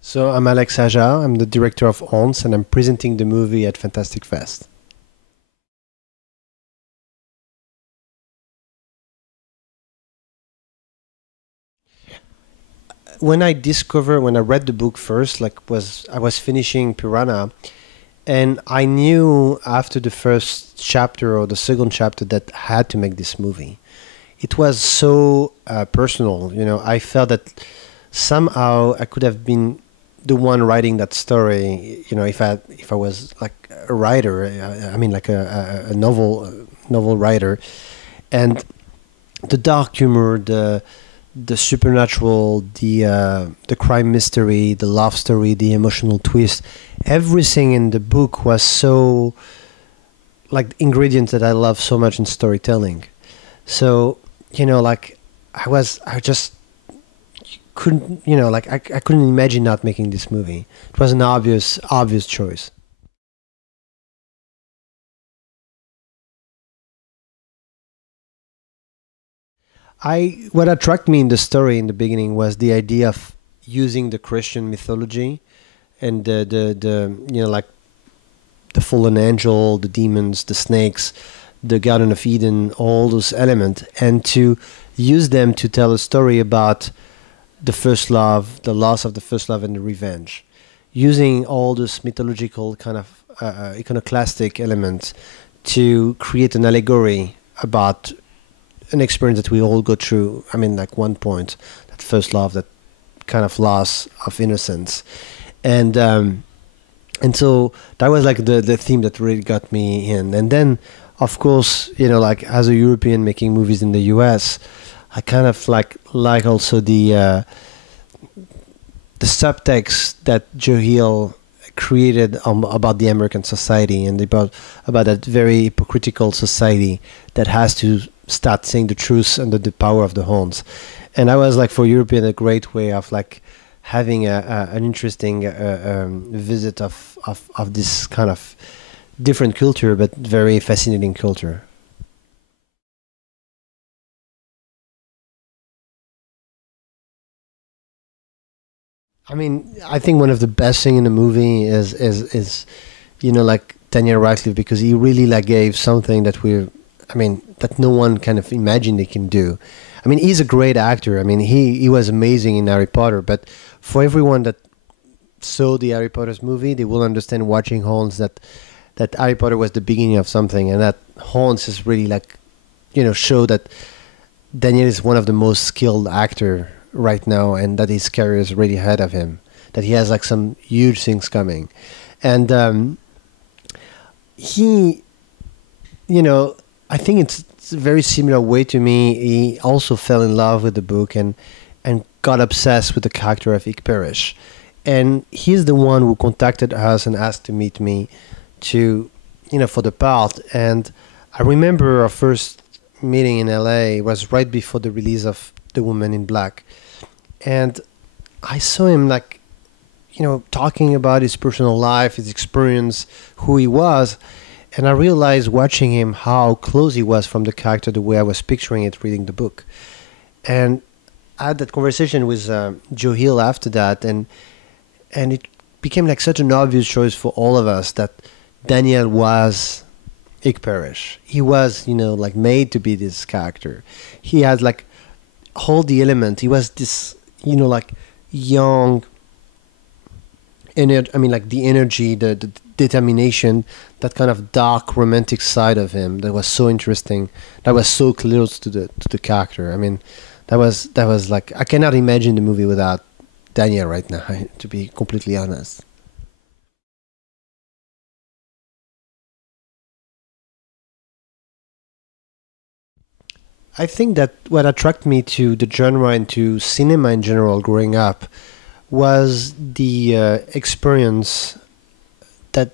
So I'm Alex Aja, I'm the director of ONS, and I'm presenting the movie at Fantastic Fest. When I read the book first, I was finishing Piranha, and I knew after the first chapter or the second chapter that I had to make this movie. It was so personal, I felt that somehow I could have been the one writing that story, if I was like a writer, I mean like a novel writer, and the dark humor, the supernatural, the crime mystery, the love story, the emotional twist, everything in the book was so like ingredients that I love so much in storytelling. So I just couldn't, I couldn't imagine not making this movie. It was an obvious choice. What attracted me in the story in the beginning was the idea of using the Christian mythology and the like the fallen angel, the demons, the snakes, the Garden of Eden, all those elements, and to use them to tell a story about the first love, the loss of the first love, and the revenge, using all those mythological kind of iconoclastic elements to create an allegory about an experience that we all go through. I mean, like one point, that first love, that kind of loss of innocence, and so that was like the theme that really got me in. And then, of course, like as a European making movies in the U.S., I kind of like also the subtext that Joe Hill created about the American society and about that very hypocritical society that has to start saying the truth under the power of the horns. And I was like, for European, a great way of like having an interesting visit of this kind of different culture, but very fascinating culture. I mean, I think one of the best thing in the movie is like Daniel Radcliffe, because he really like gave something that I mean, that no one kind of imagined they can do. I mean, he's a great actor. I mean, he was amazing in Harry Potter, but for everyone that saw the Harry Potter's movie, they will understand watching Holmes that Harry Potter was the beginning of something, and that Holmes is really like, show that Daniel is one of the most skilled actor right now, and that his career is really ahead of him. That he has like some huge things coming, and he, you know, I think it's a very similar way to me. He also fell in love with the book and got obsessed with the character of Ike Parrish, and he's the one who contacted us and asked to meet me to, for the part. And I remember our first meeting in LA was right before the release of The Woman in Black, and I saw him like, talking about his personal life, his experience, who he was, and I realized watching him how close he was from the character, the way I was picturing it reading the book. And I had that conversation with Joe Hill after that, and it became like such an obvious choice for all of us that Daniel was Ike Parrish. He was, like made to be this character. He had like all the element. He was this, like young, I mean, like the energy, the determination, that kind of dark romantic side of him that was so interesting, that was so close to the character. I mean, that was like, I cannot imagine the movie without Daniel right now, to be completely honest. I think that what attracted me to the genre and to cinema in general growing up was the experience that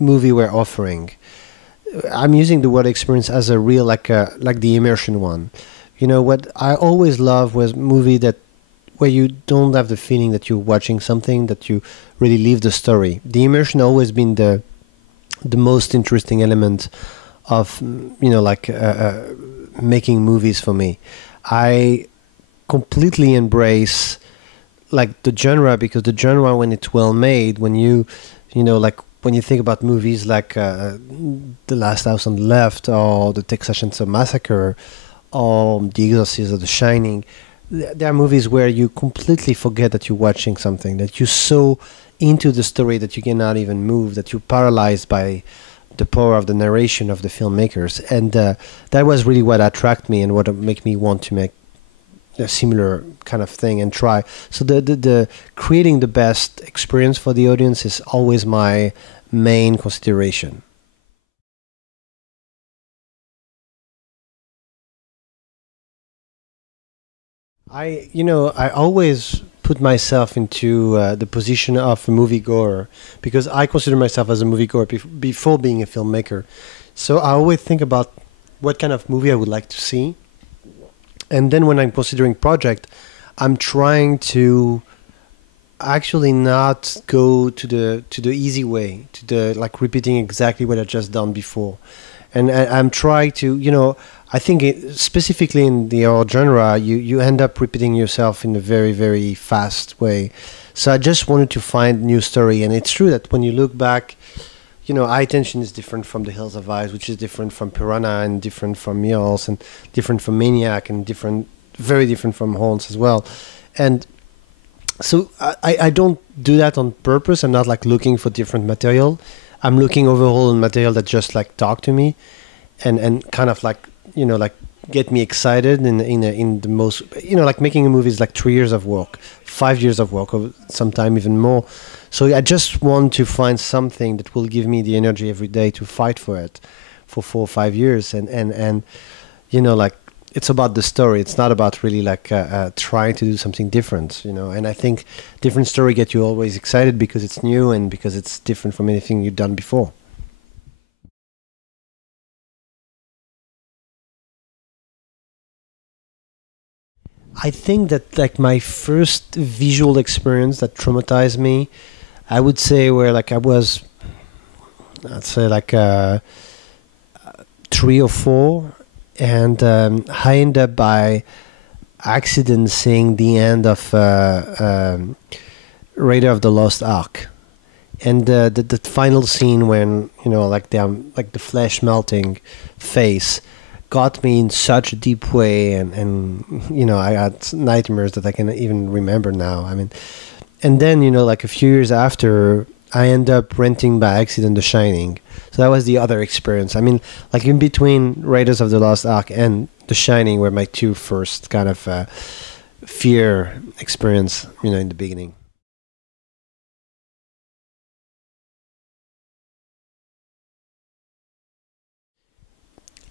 movie were offering. I'm using the word experience as a real like the immersion one. What I always love was movie that where you don't have the feeling that you're watching something, that you really live the story. The immersion always been the most interesting element of making movies for me. I completely embrace like the genre, because the genre, when it's well made, when like when you think about movies like The Last House on the Left or The Texas Chainsaw Massacre or The Exorcist or The Shining, there are movies where you completely forget that you're watching something, that you're so into the story that you cannot even move, that you're paralyzed by the power of the narration of the filmmakers. And that was really what attracted me and what made me want to make a similar kind of thing and try. So the creating the best experience for the audience is always my main consideration. I always put myself into the position of a moviegoer because I consider myself as a moviegoer before being a filmmaker. So I always think about what kind of movie I would like to see, and then when I'm considering project, I'm trying to actually not go to the easy way, to the like repeating exactly what I just done before. And I'm trying to, I think specifically in the horror genre, you end up repeating yourself in a very, very fast way. So I just wanted to find new story. And it's true that when you look back, Eye Tension is different from The Hills of Eyes, which is different from Piranha and different from Meals and different from Maniac and very different from Haunts as well. And so I don't do that on purpose. I'm not like looking for different material. I'm looking overall on material that just like talk to me and kind of like, like get me excited in the most, like making a movie is like 3 years of work, 5 years of work, or sometime even more. So I just want to find something that will give me the energy every day to fight for it for 4 or 5 years. And like it's about the story. It's not about really like trying to do something different, And I think different story get you always excited because it's new and because it's different from anything you've done before. I think that like my first visual experience that traumatized me, I would say where like I was, I'd say like 3 or 4, and I ended up by accident seeing the end of Raider of the Lost Ark, and the final scene when like the flesh melting face got me in such a deep way, and I had nightmares that I can even remember now. I mean, and then like a few years after, I end up renting by accident The Shining. So that was the other experience. I mean, like in between Raiders of the Lost Ark and The Shining were my two first kind of fear experience, in the beginning.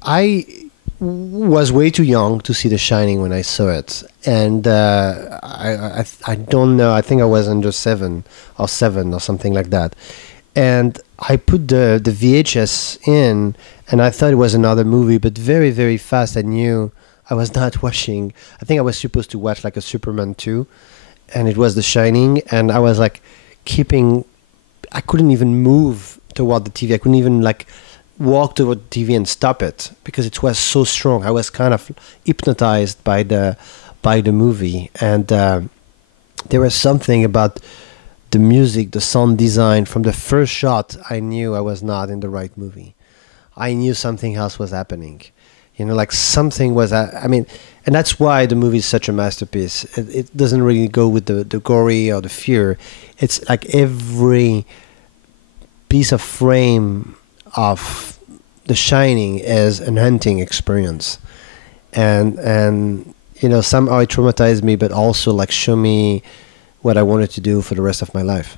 I was way too young to see The Shining when I saw it, and I don't know. I think I was under 7 or something like that, and I put the VHS in, and I thought it was another movie, but very very fast I knew I was not watching. I think I was supposed to watch like a Superman 2, and it was The Shining, and I was like keeping. I couldn't even move toward the TV. I couldn't even like walk toward the TV and stop it because it was so strong. I was kind of hypnotized by the movie, and there was something about the music, the sound design. From the first shot, I knew I was not in the right movie. I knew something else was happening. Like something was. I mean, and that's why the movie is such a masterpiece. It doesn't really go with the gory or the fear. It's like every piece of frame of The Shining is an hunting experience, and somehow it traumatized me, but also like show me what I wanted to do for the rest of my life.